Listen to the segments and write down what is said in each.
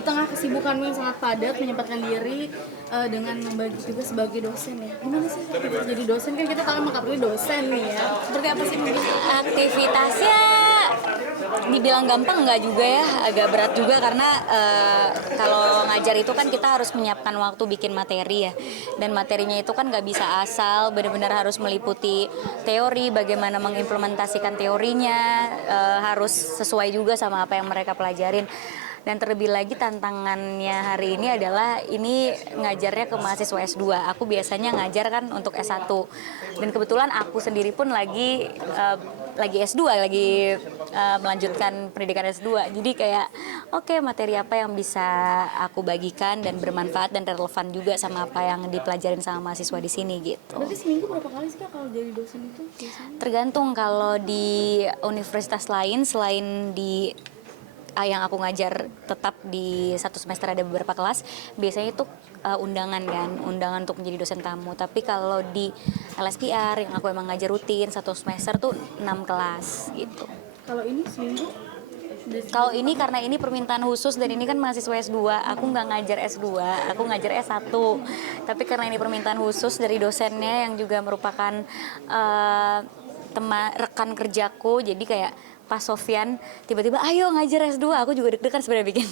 di tengah kesibukanmu yang sangat padat menyempatkan diri dengan membagi juga sebagai dosen ya. Gimana sih jadi dosen, kan kita tahu emang Kapri dosen nih ya. Seperti apa sih mungkin Aktivitasnya dibilang gampang nggak juga ya, agak berat juga karena kalau ngajar itu kan kita harus menyiapkan waktu bikin materi ya, dan materinya itu kan nggak bisa asal, benar-benar harus meliputi teori, bagaimana mengimplementasikan teorinya, harus sesuai juga sama apa yang mereka pelajarin. Dan terlebih lagi tantangannya hari ini adalah ini ngajarnya ke mahasiswa S2. Aku biasanya ngajar kan untuk S1. Dan kebetulan aku sendiri pun lagi S2, lagi melanjutkan pendidikan S2. Jadi kayak oke, materi apa yang bisa aku bagikan dan bermanfaat dan relevan juga sama apa yang dipelajarin sama mahasiswa di sini gitu. berarti seminggu berapa kali sih Kak kalau jadi dosen itu biasanya? Tergantung, kalau di universitas lain selain di yang aku ngajar tetap di satu semester ada beberapa kelas, biasanya itu undangan untuk menjadi dosen tamu. Tapi kalau di LSPR yang aku emang ngajar rutin satu semester tuh 6 kelas gitu. Kalau ini seminggu Kalau ini karena ini permintaan khusus dan ini kan mahasiswa S2, aku nggak ngajar S2, aku ngajar S1. Tapi karena ini permintaan khusus dari dosennya yang juga merupakan rekan kerjaku, jadi kayak Pak Sofyan tiba-tiba ayo ngajar S2, aku juga deg-degan sebenarnya bikin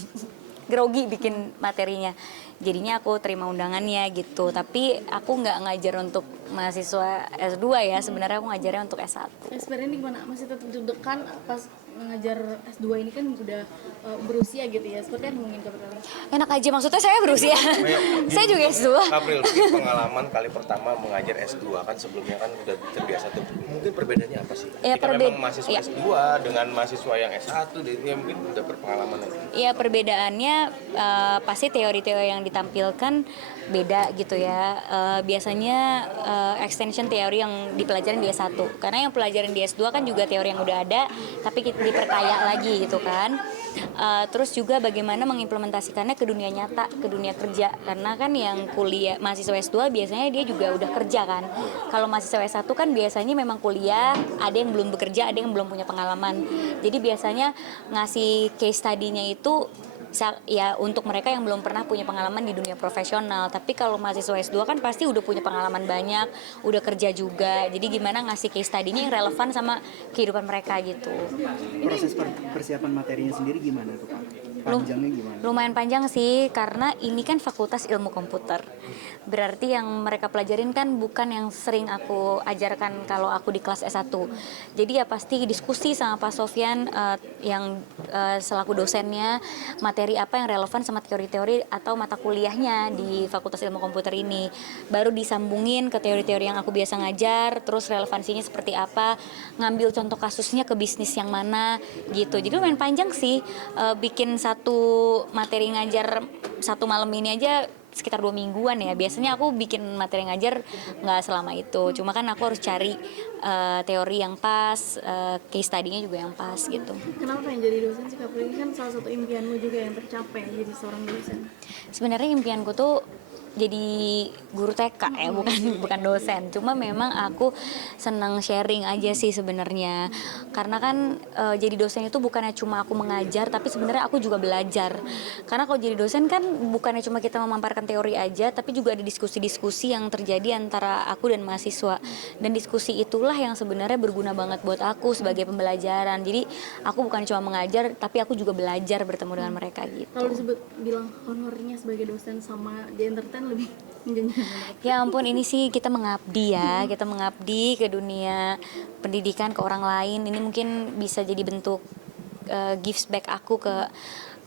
grogi bikin materinya. Jadinya aku terima undangannya gitu, tapi aku nggak ngajar untuk mahasiswa S2 ya, sebenarnya aku ngajarnya untuk S1. experience gimana? Masih tetap deg-degan pas ngajar S2 ini kan udah berusia gitu ya. Seperti apa mungkin Kapri? Enak aja, maksudnya saya berusia. Saya juga S2. April, pengalaman kali pertama mengajar S2 kan, sebelumnya kan udah terbiasa tuh. Mungkin perbedaannya apa sih? Ya, Jika memang mahasiswa S2 dengan mahasiswa yang S1, dia mungkin udah berpengalaman lagi. Ya, perbedaannya pasti teori-teori yang ditampilkan beda gitu ya. Biasanya extension teori yang dipelajarin di S1. Karena yang pelajaran di S2 kan juga teori yang udah ada, tapi kita diperkaya lagi gitu kan. Terus juga bagaimana mengimplementasikannya ke dunia nyata, ke dunia kerja. Karena kan yang kuliah mahasiswa S2 biasanya dia juga udah kerja kan. Kalau mahasiswa S1 kan biasanya memang kuliah, ada yang belum bekerja, ada yang belum punya pengalaman. Jadi biasanya ngasih case study-nya itu ya untuk mereka yang belum pernah punya pengalaman di dunia profesional. Tapi kalau mahasiswa S2 kan pasti udah punya pengalaman banyak, udah kerja juga. Jadi gimana ngasih case study-nya yang relevan sama kehidupan mereka gitu. Proses persiapan materinya sendiri gimana tuh Pak? Panjangnya gimana? Lumayan panjang sih, karena ini kan Fakultas Ilmu Komputer. Berarti yang mereka pelajarin kan bukan yang sering aku ajarkan kalau aku di kelas S1. Jadi ya pasti diskusi sama Pak Sofyan yang selaku dosennya, materi apa yang relevan sama teori-teori atau mata kuliahnya di Fakultas Ilmu Komputer ini. Baru disambungin ke teori-teori yang aku biasa ngajar, terus relevansinya seperti apa, ngambil contoh kasusnya ke bisnis yang mana gitu. Jadi lumayan panjang sih, bikin satu materi ngajar satu malam ini aja sekitar 2 mingguan ya. Biasanya aku bikin materi ngajar nggak selama itu, cuma kan aku harus cari teori yang pas, case study-nya juga yang pas gitu. Kenapa pengen jadi dosen sih Kapri? Ini kan salah satu impianmu juga yang tercapai jadi seorang dosen. Sebenarnya impianku tuh jadi guru TK ya, bukan dosen. Cuma memang aku senang sharing aja sih sebenarnya. Karena kan jadi dosen itu bukannya cuma aku mengajar, tapi sebenarnya aku juga belajar. Karena kalau jadi dosen kan bukannya cuma kita memaparkan teori aja, tapi juga ada diskusi-diskusi yang terjadi antara aku dan mahasiswa. Dan diskusi itulah yang sebenarnya berguna banget buat aku sebagai pembelajaran. Jadi aku bukan cuma mengajar, tapi aku juga belajar bertemu dengan mereka gitu. Kalau disebut bilang honornya sebagai dosen sama di entertain lebih menjanjikan. Ya ampun, ini sih kita mengabdi ya, kita mengabdi ke dunia pendidikan, ke orang lain. Ini mungkin bisa jadi bentuk gives back aku ke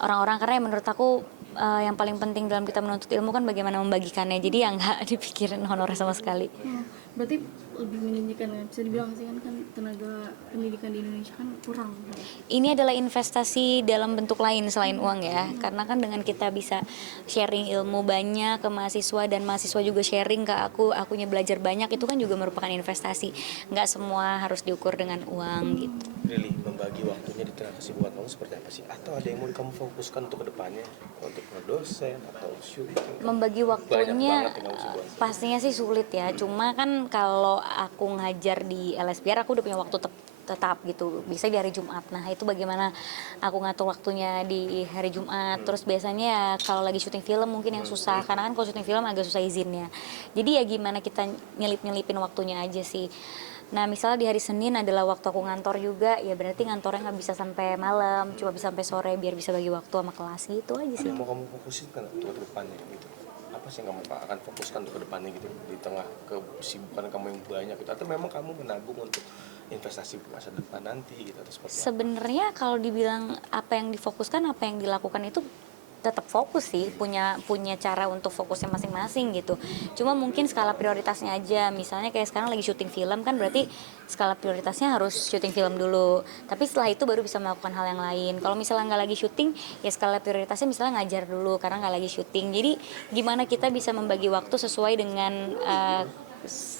orang-orang, karena menurut aku yang paling penting dalam kita menuntut ilmu kan bagaimana membagikannya. Jadi yang nggak dipikirin honor sama sekali. Berarti lebih menjanjikan ya, bisa dibilang sih kan tenaga pendidikan di Indonesia kan kurang. Ini adalah investasi dalam bentuk lain selain uang ya, karena kan dengan kita bisa sharing ilmu banyak ke mahasiswa dan mahasiswa juga sharing ke akunya belajar banyak, itu kan juga merupakan investasi. Nggak semua harus diukur dengan uang gitu. Really, membagi waktunya di tengah kesibukan kamu seperti apa sih? Atau ada yang mau kamu fokuskan untuk kedepannya? Untuk dosen atau syuting? Membagi waktunya banget yang kamu sibuk. pastinya sih sulit ya. Cuma kan kalau aku ngajar di LSPR aku udah punya waktu tetap gitu, bisa di hari Jumat. Nah itu bagaimana aku ngatur waktunya di hari Jumat. Terus biasanya ya kalau lagi syuting film mungkin yang susah, karena kan kalau syuting film agak susah izinnya. Jadi ya gimana kita nyelipin waktunya aja sih. Nah misalnya di hari Senin adalah waktu aku ngantor juga, ya berarti ngantornya nggak bisa sampai malam, cuma bisa sampai sore biar bisa bagi waktu sama kelas gitu aja Ada sih. yang mau kamu fokusin kan untuk ke depannya gitu? Apa sih yang kamu akan fokuskan untuk ke depannya gitu di tengah kesibukan kamu yang banyak gitu, atau memang kamu menabung untuk investasi masa depan nanti gitu atau seperti apa? Sebenarnya kalau dibilang apa yang difokuskan, apa yang dilakukan itu tetap fokus sih, punya cara untuk fokusnya masing-masing gitu. Cuma mungkin skala prioritasnya aja. Misalnya kayak sekarang lagi syuting film kan berarti skala prioritasnya harus syuting film dulu. Tapi setelah itu baru bisa melakukan hal yang lain. Kalau misalnya nggak lagi syuting, ya skala prioritasnya misalnya ngajar dulu karena nggak lagi syuting. Jadi gimana kita bisa membagi waktu sesuai dengan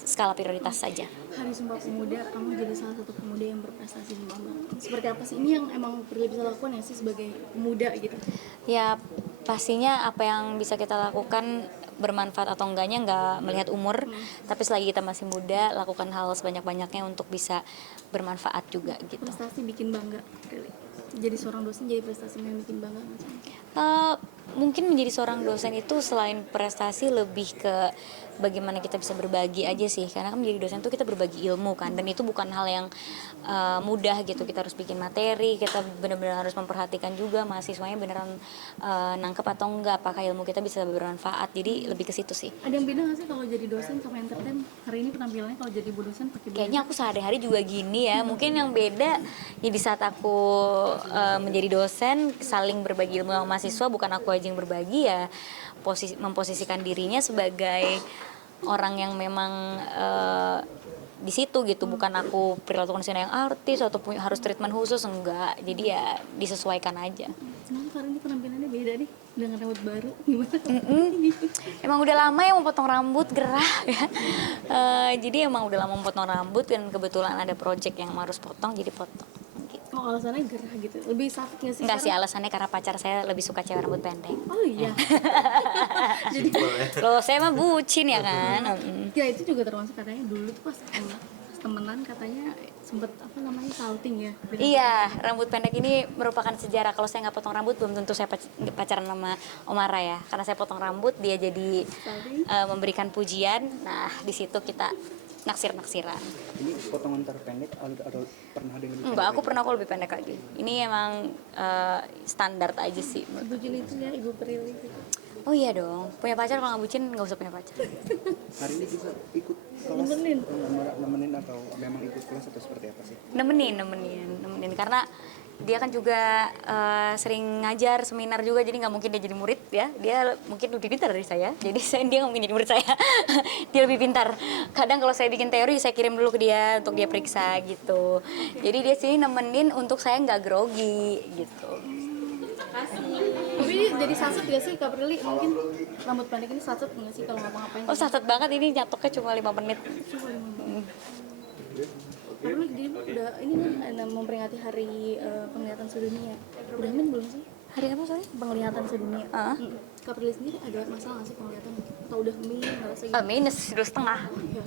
skala prioritas saja. Hari Sumpah Pemuda, kamu jadi salah satu pemuda yang berprestasi di Malang. Seperti apa sih? Ini yang emang Prilly bisa lakukan ya sih sebagai pemuda gitu? Ya pastinya apa yang bisa kita lakukan bermanfaat atau enggaknya nggak melihat umur, tapi selagi kita masih muda lakukan hal sebanyak-banyaknya untuk bisa bermanfaat juga gitu. Prestasi bikin bangga, Prilly. Jadi seorang dosen jadi prestasi yang bikin bangga nggak sih? Mungkin menjadi seorang dosen itu selain prestasi lebih ke bagaimana kita bisa berbagi aja sih, karena kan menjadi dosen itu kita berbagi ilmu kan, dan itu bukan hal yang mudah gitu. Kita harus bikin materi, kita benar-benar harus memperhatikan juga mahasiswanya beneran nangkep atau enggak, apakah ilmu kita bisa bermanfaat. Jadi lebih ke situ sih. Ada yang beda nggak sih kalau jadi dosen sama entertain? Hari ini penampilannya kalau jadi bu dosen pakai baju? Kayaknya aku sehari-hari juga gini ya. Mungkin yang beda ya di saat aku menjadi dosen saling berbagi ilmu sama mahasiswa, bukan aku aja yang berbagi ya, memposisikan dirinya sebagai orang yang memang di situ gitu, bukan aku perilaku konsen yang artis atau harus treatment khusus, enggak. Jadi ya disesuaikan aja. Kenapa hari ini penampilannya beda nih dengan rambut baru? Gimana? Emang udah lama ya mau potong rambut, gerah ya. Jadi emang udah lama mau potong rambut dan kebetulan ada project yang harus potong, jadi potong. Oh, alasannya gerah gitu. Lebih sakit nggak sih? Enggak sih, sekarang? alasannya karena pacar saya lebih suka cewek rambut pendek. Oh iya. Jadi Loh saya mah bucin ya kan. ya itu juga termasuk katanya dulu tuh pas temenan katanya sempet apa namanya salting ya. Iya, rambut pendek ini merupakan sejarah. Kalau saya nggak potong rambut belum tentu saya pacaran sama Omara ya. Karena saya potong rambut, dia jadi memberikan pujian. Nah di situ kita naksir-naksiran. Ini potongan terpendek atau pernah ada yang lebih Enggak, aku pendek? pernah kok lebih pendek lagi. Ini emang standar aja sih. Bucin itu ya Ibu Prilly gitu. Oh iya dong, punya pacar kalau nggak bucin nggak usah punya pacar. Hari ini bisa ikut kelas, nemenin atau memang ikut kelas atau seperti apa sih? Nemenin karena dia kan juga sering ngajar seminar juga, jadi nggak mungkin dia jadi murid ya, dia mungkin lebih pintar dari saya, jadi dia nggak mungkin jadi murid saya. Dia lebih pintar. Kadang kalau saya bikin teori saya kirim dulu ke dia untuk dia periksa gitu, jadi dia sini nemenin untuk saya nggak grogi gitu. Tapi ini jadi satset gak sih Kak Prilly? Mungkin rambut pendek ini satset nggak sih kalau ngapa-ngapain? Oh satet banget, ini nyatoknya cuma 5 menit. Kak Prilly dia udah ini nih ada memperingati hari penglihatan sedunia. Udah amin belum sih? Hari apa sorry? Penglihatan sedunia. Ah. Kak Prilly sendiri ada masalah nggak sih penglihatan? Atau udah ngerasa gitu? Minus 2,5. Ya.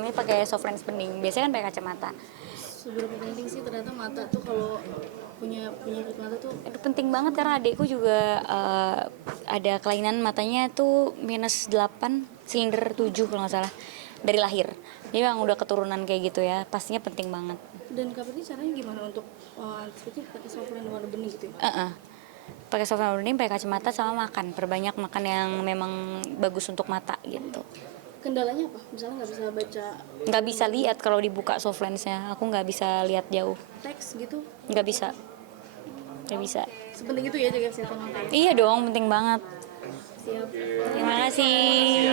Ini pakai soft lens bening. Biasanya kan pakai kacamata. Seberapa penting sih ternyata mata tuh kalau punya penyakit mata tuh? Itu penting banget karena adikku juga ada kelainan matanya tuh -8, silinder 7 kalau nggak salah dari lahir. Jadi memang udah keturunan kayak gitu ya. Pastinya penting banget. Dan Kak Prilly caranya gimana untuk seperti pakai soft lens warna bening gitu ya? Pakai soft lens bening, pakai kacamata sama makan. Perbanyak makan yang memang bagus untuk mata gitu. Kendalanya apa? Misalnya nggak bisa baca Nggak bisa lihat kalau dibuka soft lensnya. Aku nggak bisa lihat jauh. teks gitu? Nggak bisa. Nggak bisa. Sepenting itu ya jaga kesehatan mata ya? Iya dong, penting banget. Siap. Terima kasih.